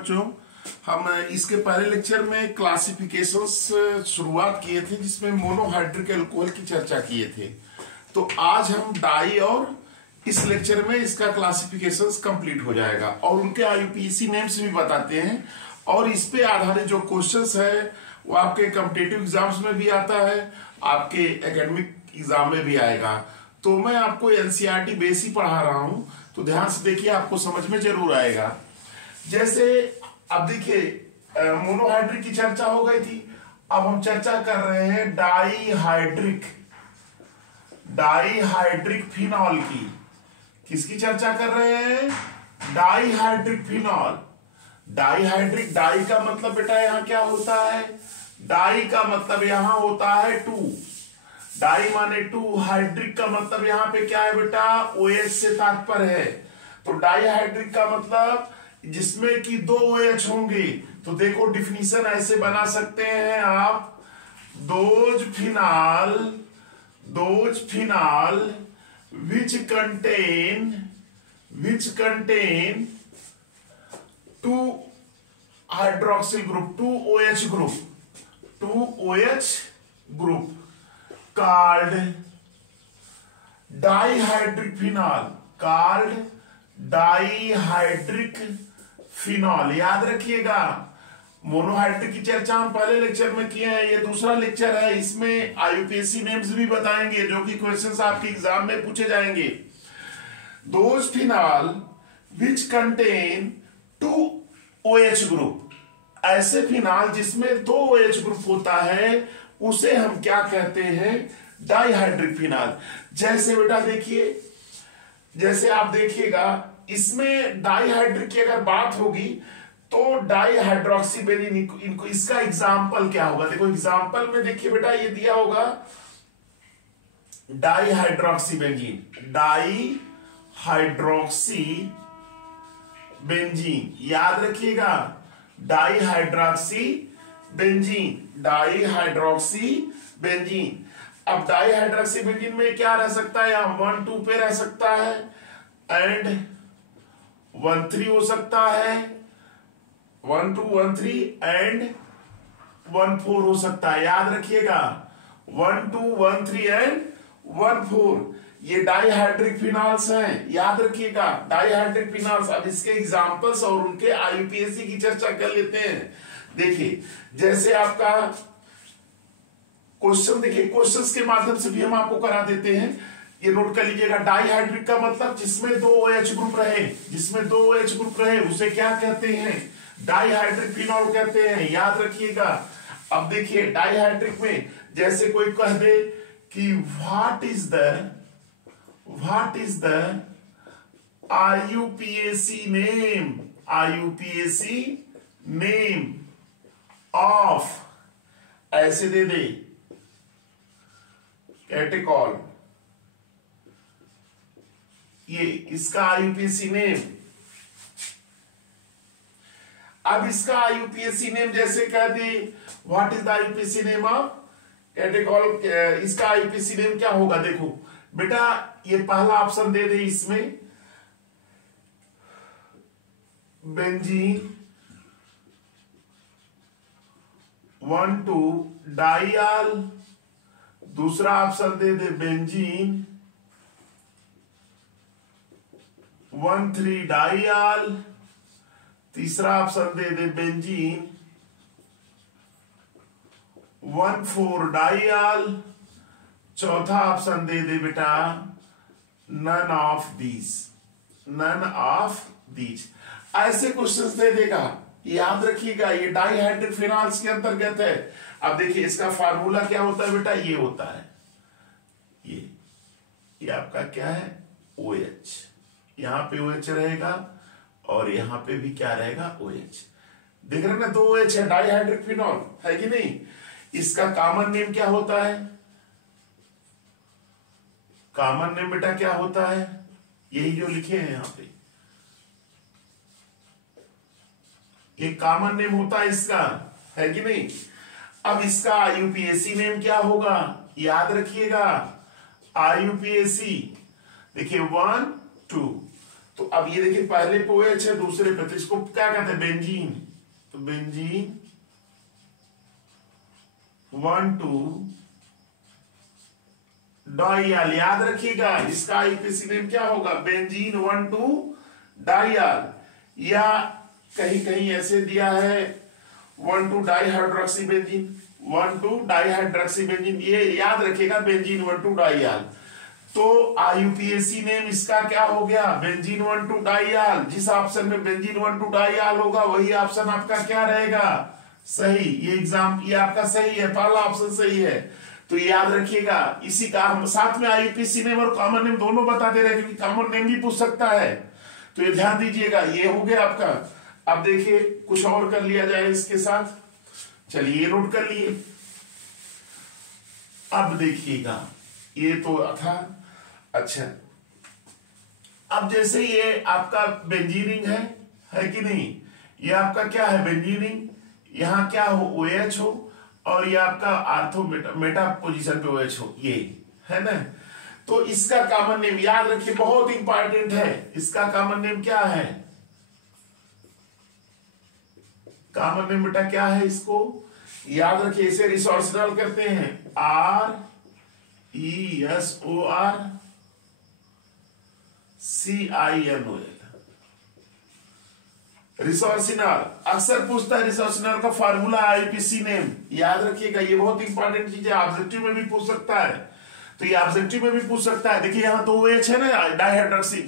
बच्चों, हम इसके पहले लेक्चर में क्लासिफिकेशंस शुरुआत किए थे जिसमें मोनोहाइड्रिक अल्कोहल की चर्चा किए थे। तो आज हम डाई और इस लेक्चर में इसका क्लासिफिकेशंस कंप्लीट हो जाएगा और उनके आईयूपीएसी नेम्स भी बताते हैं और इस पे आधारित जो क्वेश्चंस है वो आपके कॉम्पिटिटिव एग्जाम्स में भी आता है, आपके एकेडमिक एग्जाम में भी आएगा। तो मैं आपको एनसीईआरटी बेस ही पढ़ा रहा हूं, तो ध्यान से देखिए, आपको समझ में जरूर आएगा। जैसे अब देखिए मोनोहाइड्रिक की चर्चा हो गई थी, अब हम चर्चा कर रहे हैं डाईहाइड्रिक फिनॉल की। किसकी चर्चा कर रहे हैं? Dihydric phenol. डाईहाइड्रिक, डाई का मतलब बेटा यहां क्या होता है? डाई का मतलब यहां होता है टू, डाई माने टू, हाइड्रिक का मतलब यहां पे क्या है बेटा? OH से तात्पर्य है। तो डाईहाइड्रिक का मतलब जिसमें कि दो OH होंगे। तो देखो डिफिनीशन ऐसे बना सकते हैं आप, those phenol which contain two hydroxyl group, two OH group called dihydric phenol। याद रखिएगा, मोनोहाइड्रिक की चर्चा हम पहले लेक्चर में किए हैं, ये दूसरा लेक्चर है। इसमें आईयूपीएसी नेम्स भी बताएंगे जो कि क्वेश्चंस आपके एग्जाम में पूछे जाएंगे। Those phenol which contain two OH group, ऐसे फिनॉल जिसमें दो OH ग्रुप होता है उसे हम क्या कहते हैं? Dihydric phenol. जैसे बेटा देखिए, जैसे आप देखिएगा इसमें डाईहाइड्रिक की अगर बात होगी तो डाईहाइड्रोक्सी बेंजीन, इनको इसका एग्जाम्पल क्या होगा? देखो एग्जाम्पल में देखिए बेटा ये दिया होगा डाईहाइड्रोक्सी बेंजीन। याद रखिएगा, डाईहाइड्रोक्सी बेंजीन। अब डाईहाइड्रोक्सी बेंजीन में क्या रह सकता है? यहां 1,2 पे रह सकता है एंड 1,3 हो सकता है, 1,2 1,3 एंड 1,4 हो सकता है। याद रखिएगा 1,2 1,3 एंड 1,4 ये डाईहाइड्रिक फिनॉल्स हैं। याद रखिएगा डाईहाइड्रिक फिनॉल्स। अब इसके एग्जांपल्स और उनके आईयूपीएसी की चर्चा कर लेते हैं। देखिए जैसे आपका क्वेश्चन, देखिए क्वेश्चंस के माध्यम से भी हम आपको करा देते हैं, ये नोट कर लीजिएगा। डाईहाइड्रिक का मतलब जिसमें दो OH ग्रुप रहे उसे क्या कहते हैं? डाईहाइड्रिक फिनॉल कहते हैं। याद रखिएगा। अब देखिए डाईहाइड्रिक में जैसे कोई कह दे कि what is the IUPAC name of, ऐसे दे दे कैटेकॉल, ये इसका आईयूपीएसी नेम। अब इसका आईयूपीएसी नेम जैसे कह दे what is the IUPAC name of catechol, इसका आईयूपीएसी नेम क्या होगा? देखो बेटा ये पहला ऑप्शन दे दे इसमें बेंजीन 1,2 डाइयाल, दूसरा ऑप्शन दे दे बेंजीन 1,3 डाइयाल, तीसरा ऑप्शन दे दे बेंजीन 1,4 डाइयाल, चौथा ऑप्शन दे दे बेटा नन ऑफ दीज। ऐसे क्वेश्चंस दे देगा। याद रखिएगा ये डाईहाइड्रिक फिनॉल्स के अंतर्गत है। अब देखिए इसका फार्मूला क्या होता है बेटा? ये होता है, ये आपका क्या है? OH। यहां पे OH रहेगा और यहां पे भी क्या रहेगा? OH। देख रहे हैं ना, दो OH है, डाईहाइड्रिक फिनॉल है कि नहीं? इसका कॉमन नेम क्या होता है? कॉमन नेम बेटा क्या होता है? यही जो लिखे हैं यहां पे, ये कॉमन नेम होता है इसका, है कि नहीं? अब इसका आईयूपीएसी नेम क्या होगा? याद रखिएगा आईयूपीएसी, देखिए 1 2, तो अब ये देखिए पहले पे OH है, दूसरे पे, तो इसको क्या कहते हैं, बेंजीन। तो बेंजीन 1,2 डाइयाल, याद रखिएगा इसका आईपीसी नेम क्या होगा, बेंजीन 1,2 डाइयाल, या कहीं कहीं ऐसे दिया है 1,2 डाइहाइड्रोक्सी बेंजीन, 1,2 डाइहाइड्रोक्सी बेंजीन, ये याद रखिएगा बेंजीन 1,2 डाइयाल। तो आईयूपीएसी नेम इसका क्या हो गया, बेंजीन 1,2 डाइयाल। जिस ऑप्शन में बेंजीन 1,2 डाइयाल होगा वही ऑप्शन आपका क्या रहेगा, सही। ये एग्जाम ये आपका सही है, पहला ऑप्शन सही है। तो याद रखिएगा, इसी का हम साथ में आईयूपीएसी नेम और कॉमन नेम दोनों बता दे रहे हैं, क्योंकि कॉमन नेम भी पूछ सकता है। तो ये ध्यान दीजिएगा, ये हो गया आपका। अब देखिए कुछ और कर लिया जाए इसके साथ, चलिए नोट कर लिए। अब देखिएगा ये तो था, अच्छा अब जैसे ये आपका बेंजीनिंग है कि नहीं, ये आपका क्या है बेंजीनिंग, यहां क्या हो OH हो, और ये आपका आर्थो मेटा पोजीशन पे OH हो, ये है ना। तो इसका कॉमन नेम याद रखिए, बहुत इंपॉर्टेंट है, इसका कॉमन नेम क्या है, कॉमन नेम बेटा क्या है, इसको याद रखिए, इसे रिसोर्सिनल करते हैं, RESORCINOL, रिसोर्सिनल। अक्सर पूछता है रिसोर्सिनल का फार्मूला आईपीसी नेम, याद रखिएगा, ये बहुत इंपॉर्टेंट चीज है, ऑब्जेक्टिव में भी पूछ सकता है। तो ये ऑब्जेक्टिव में भी पूछ सकता है। देखिए यहां तो OH है ना, डाइहाइड्रोक्सी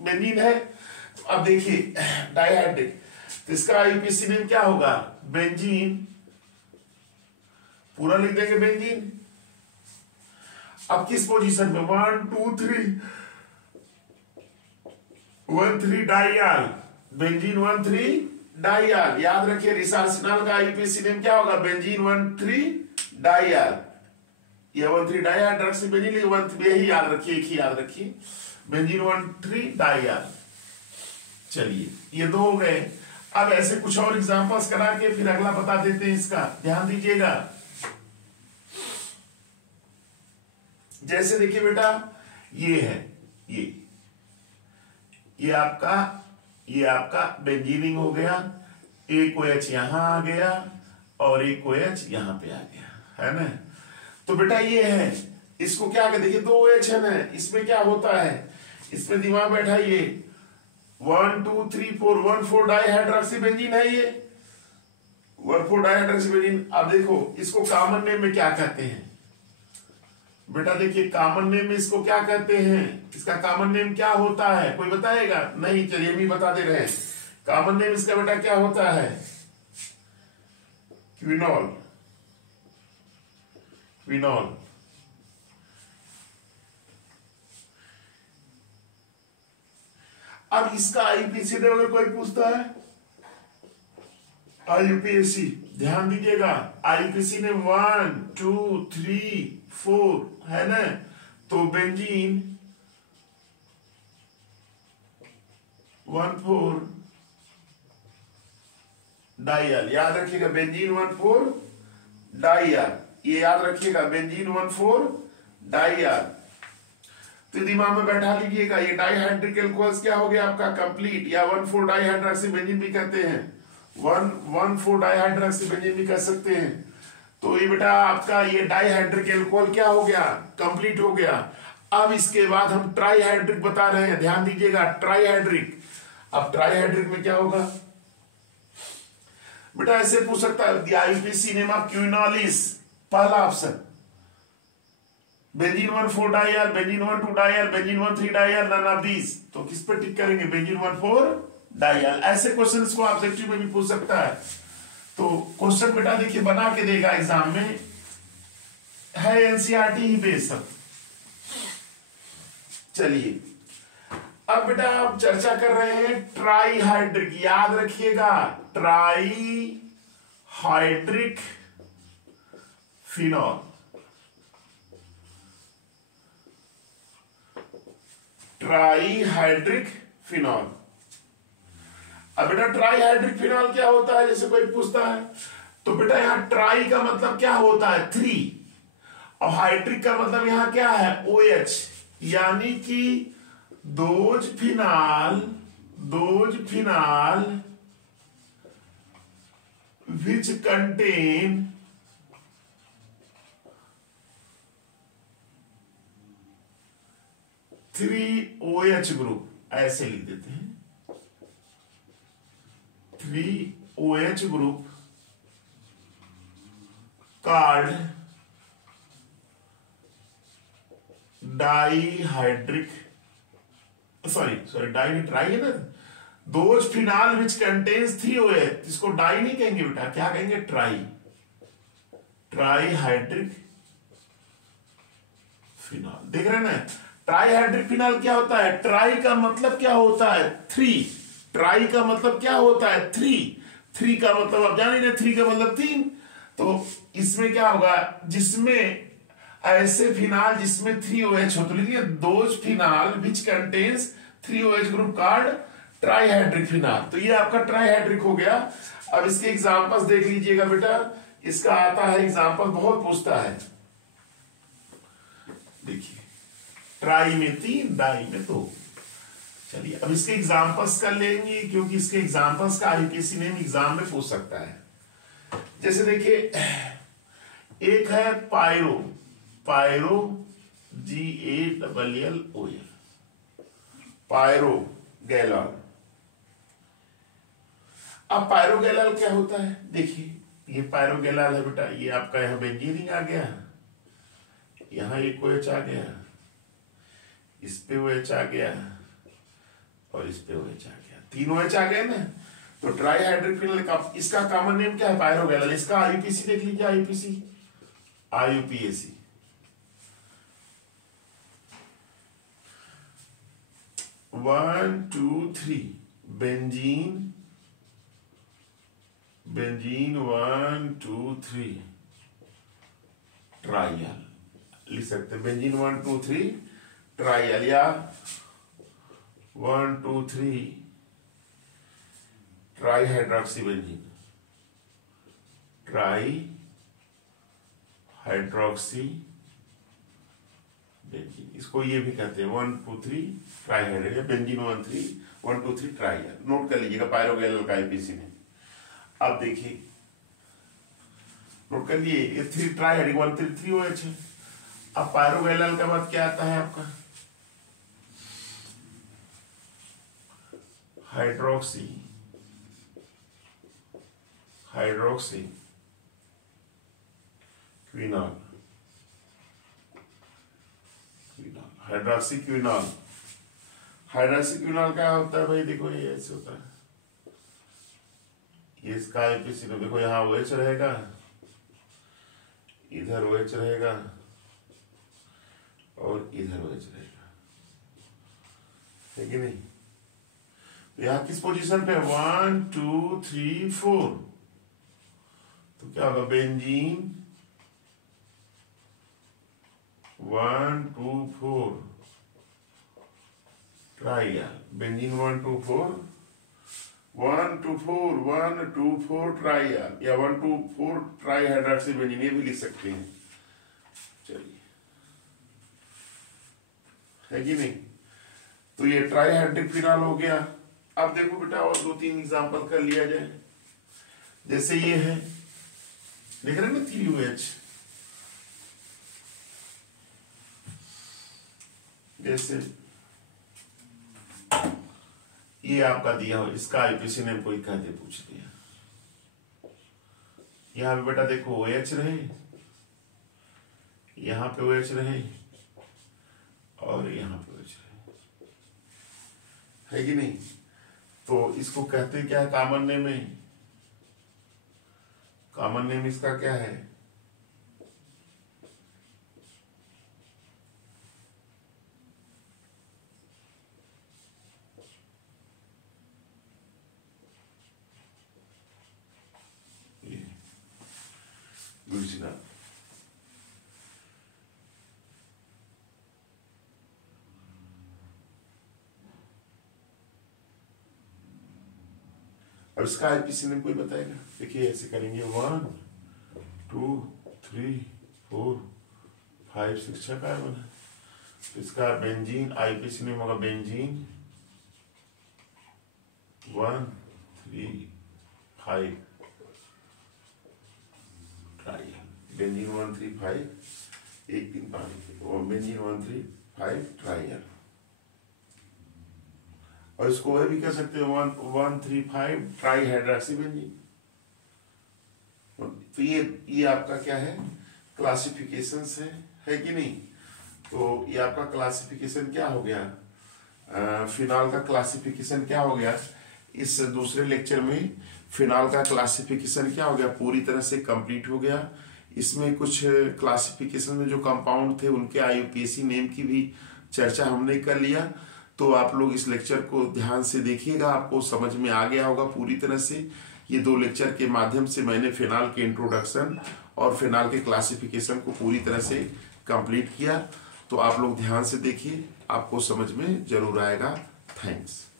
बेंजीन है। तो अब देखिए डाइहाइड्रिक, तो इसका आईपीसी नेम क्या होगा, बेंजीन, पूरा लिख देंगे बेंजीन। अब किस पोजीशन में, 1 2 3 1 3 डाइयाल, बेंजीन 1 3 डाइयाल। याद रखिए रिसोर्सिनल का आईपीसी नेम क्या होगा, बेंजीन 1 3 डाइयाल, ये 1 3 डाइहाइड्रोक्सी बेंजीन, 1 3 यही याद रखिए, एक ही याद रखिए, बेंजीन 1 3 डाइयाल। चलिए ये दो हो गए। अब ऐसे कुछ और एग्जांपल्स करा के फिर अगला बता देते हैं इसका, ध्यान दीजिएगा। जैसे देखिए बेटा ये है, ये आपका बेंजीनिंग हो गया, एक OH यहां आ गया और एक OH यहां पे आ गया, है ना। तो बेटा ये है, इसको क्या कहते, देखिए 2 OH है ना, इसमें क्या होता है, इसमें दिमाग बैठाइए, 1 2 3 4 1 4 डाइहाइड्रोक्सी बेंजीन है, ये 1 4 डाइहाइड्रोक्सी बेंजीन। अब देखो इसको कॉमन नेम में क्या कहते हैं बेटा, देखिए कॉमन नेम में इसको क्या कहते हैं, इसका कॉमन नेम क्या होता है, कोई बताएगा, नहीं, चलिए हम ही बता दे रहे हैं। कॉमन नेम इसका बेटा क्या होता है, क्विनोल, क्विनोल। अब इसका आईपीसी नेम अगर कोई पूछता है, आईयूपीएसी, ध्यान दीजिएगा, आईपीसी नेम 1 2 3 4 है ना। तो बेंजीन 1 4 डाइयाल, याद रखिएगा बेंजीन 1 4 डाइयाल, ये याद रखिएगा बेंजीन 1 4 डाइयाल। तो दिमाग में बैठा लीजिएगा, ये डाइहाइड्रिक एल्कोहल्स क्या हो गया आपका कंप्लीट, या 1 4 डाइहाइड्रोक्सी बेंजीन भी कहते हैं, 1 4 डाइहाइड्रोक्सी बेंजीन भी कह सकते हैं। तो ये बेटा आपका ये डाइहाइड्रिक एल्कोहल क्या हो गया, कंप्लीट हो गया। अब इसके बाद हम ट्राइहाइड्रिक बता रहे हैं, ध्यान दीजिएगा, ट्राइहाइड्रिक। अब ट्राइहाइड्रिक में क्या होगा बेटा, ऐसे पूछ सकता है, आईपीसी नेम ऑफ क्विनोलिस, पहला option, benzene 1 4 diol, benzene 1 2 diol, benzene 1 3 diol, none of these. तो किस पे टिक करेंगे, बेंजीन 1 4 डाइयाल। ऐसे क्वेश्चंस को ऑब्जेक्टिव में भी पूछ सकता है। तो क्वेश्चन बेटा देखिए बना के देगा एग्जाम में, है एनसीईआरटी ही बेस सब। चलिए अब बेटा आप चर्चा कर रहे हैं ट्राइहाइड्रिक, याद रखिएगा, ट्राइहाइड्रिक फिनॉल, ट्राइहाइड्रिक फिनॉल। अब बेटा ट्राइहाइड्रिक फिनॉल क्या होता है, जैसे कोई पूछता है, तो बेटा यहां ट्राई का मतलब क्या होता है, 3, और हाइड्रिक का मतलब यहां क्या है, OH, यानी कि those phenol which contain 3OH group, ऐसे लिख देते हैं 3OH group called dihydric, di tri है ना, those phenol which contains 3OH, इसको डाई नहीं कहेंगे बेटा, क्या कहेंगे, ट्राईहाइड्रिक फिनाल। देख रहे हैं ना, ट्राईहाइड्रिक फिनाल क्या होता है, ट्राई का मतलब क्या होता है, 3, ट्राई का मतलब क्या होता है, 3 का मतलब आप जान ही ना, 3 का मतलब 3, तो इसमें क्या होगा, जिसमें ऐसे फिनाल जिसमें 3OH हो, तो लिखिए those phenol which contains 3OH group called trihydric phenol. तो ये आपका ट्राईहाइड्रिक हो गया। अब इसके एग्जांपल्स देख लीजिएगा बेटा, इसका आता है एग्जांपल, बहुत पूछता है। देखिए ट्राई में 3, डाई में 2। चलिए अब इसके एग्जांपल्स कर लेंगे, क्योंकि इसके एग्जांपल्स का आईपीसी नेम एग्जाम में पूछ सकता है। जैसे देखिए एक है पायरो GALLOL, पायरो गैलॉल। अब पायरोगैलाल क्या होता है, देखिए ये पायरोगैलाल है बेटा, ये आपका यहां बेंजीन आ गया, यहां एक OH आ गया, इस पे OH आ गया और इस पे OH आ गया, 3 OH आ गए ना, तो ट्राईहाइड्रिक फिनाल का इसका कॉमन नेम क्या है, पायरोगैलाल। इसका आईयूपीसी देख लीजिए, IUPAC 1 2 3 बेंजीन 1 2 3 ट्रायल लिख सकते हैं, बेंजीन 1 2 3 ट्रायल, या 1 2 3 try hydroxy benzene, try hydroxy benzene, इसको ये भी कहते हैं 1 2 3 ट्राईहाइड्रेट, बेंजीन 1 2 3 ट्राईहाइड्रेट। नोट कर लीजिएगा पायरोगैलाल का आईपीसी में। अब देखिए नोट कर लिए, ये 3 ट्राईहाइड्रिक 1 3 OH है। अब पायरोगैलाल के बाद क्या आता है आपका, hydroxy quinol, hydroxy quinol. Hydroxy quinol क्या होता है भाई, देखो ये ऐसे होता है, ये इसका आईपीसी में देखो, यहाँ OH रहेगा, इधर OH रहेगा और इधर OH रहेगा, है कि नहीं। यहाँ किस पोजीशन पे, 1 2 3 4, तो क्या होगा, बेंजीन 1 2 4 ट्रायल, बेंजीन 1 2 4 1 2 4 1 2 4 ट्रायल, या 1 2 4 ट्राई हाइड्रोक्सी बेंजीन, ये भी लिख सकते हैं। चलिए, है कि नहीं। तो ये ट्राईहाइड्रिक फिनाल हो गया। अब देखो बेटा और 2-3 एग्जांपल कर लिया जाए। जैसे ये है, देख रहे हैं ना 3OH, जैसे ये आपका दिया हो, इसका आईपीसी ने कोई कहते पूछ दिया, यहां पे बेटा देखो OH रहे, यहां पे OH रहे और यहां पे OH रहे, है कि नहीं। तो इसको कहते क्या है, कॉमन नेम है, कॉमन नेम इसका क्या है, गुलशिना। अब इसका आईपीसी ने कोई बताएगा, देखिए ऐसे करेंगे 1 2 3 4 5 6 कार्बन है, इसका बेंजीन आईयूपीएसी नेम होगा बेंजीन 135 ट्राई, बेंजीन 135 1 3 5 और बेंजीन 135 ट्राइयल। और इसको वह भी कह सकते हैं 135 ट्राई हाइड्रोक्सी बेंजीन। तो ये आपका क्या है, क्लासिफिकेशन है कि नहीं। तो ये आपका क्लासिफिकेशन क्या हो गया, फिनॉल का क्लासिफिकेशन क्या हो गया। इस दूसरे लेक्चर में फिनॉल का क्लासिफिकेशन क्या हो गया, पूरी तरह से कंप्लीट हो गया। इसमें कुछ क्लासिफिकेशन में जो कंपाउंड थे उनके आईयूपीएसी नेम की भी चर्चा हमने कर लिया। तो आप लोग इस लेक्चर को ध्यान से देखिएगा, आपको समझ में आ गया होगा पूरी तरह से। ये 2 लेक्चर के माध्यम से मैंने फिनॉल के इंट्रोडक्शन और फिनॉल के क्लासिफिकेशन को पूरी तरह से कंप्लीट किया। तो आप लोग ध्यान से देखिए, आपको समझ में जरूर आएगा। थैंक्स।